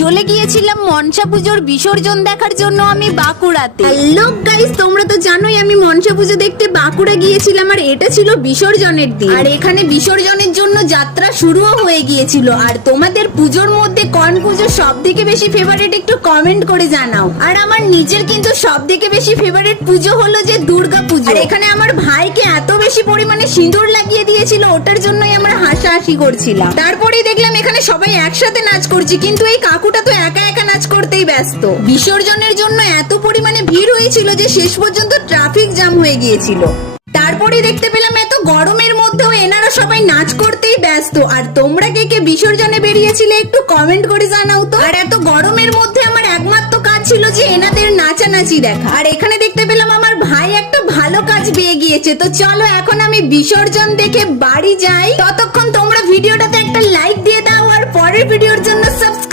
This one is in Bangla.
চলে গিয়েছিলাম মনসা পুজোর বিসর্জন দেখার জন্য আমি বাঁকুড়াতে। হ্যালো গাইস, তোমরা তো জানোই আমি মনসা পুজো দেখতে বাঁকুড়া গিয়েছিলাম, আর এটা ছিল বিসর্জনের দিন। আর এখানে বিসর্জনের জন্য যাত্রা শুরুও হয়ে গিয়েছিল। আর তোমাদের পুজোর মধ্যে কোন পুজো সব থেকে বেশি ফেভারিট একটু কমেন্ট করে জানাও। আর আমার নিজের কিন্তু সব থেকে বেশি ফেভারিট পুজো হলো যে দুর্গা পুজো। আর এখানে আমার ভাইকে এত বেশি পরিমাণে সিঁদুর লাগিয়ে দিয়েছিল, ওটার জন্যই আমরা হাসাহাসি করছিলাম। তারপরেই দেখলাম এখানে সবাই একসাথে নাচ করছে, কিন্তু এই কাকুটা তো একা একা নাচ করতেই ব্যস্ত। বিসর্জনের জন্য এত পরিমাণে ভিড় হয়েছিল যে শেষ পর্যন্ত ট্রাফিক জ্যাম হয়ে গিয়েছিল। তারপরে দেখতে পেলাম এত গরমের মধ্যেও এনারা সবাই নাচ করতেই ব্যস্ত। আর তোমরা কে কে বিসর্জনে বেরিয়েছিলে একটু কমেন্ট করে জানাও তো। আর এত গরমের মধ্যে আমার একমাত্র কাজ ছিল যে এনাদের নাচানাচি দেখা। আর এখানে দেখতে পেলাম আমার ভাই একটা ভালো কাজ পেয়ে গিয়েছে। তো চলো এখন আমি বিসর্জন দেখে বাড়ি যাই। ততক্ষণ তোমরা ভিডিওটাতে একটা লাইক দিয়ে দাও আর পরের ভিডিওর জন্য সাবস্ক্রাইব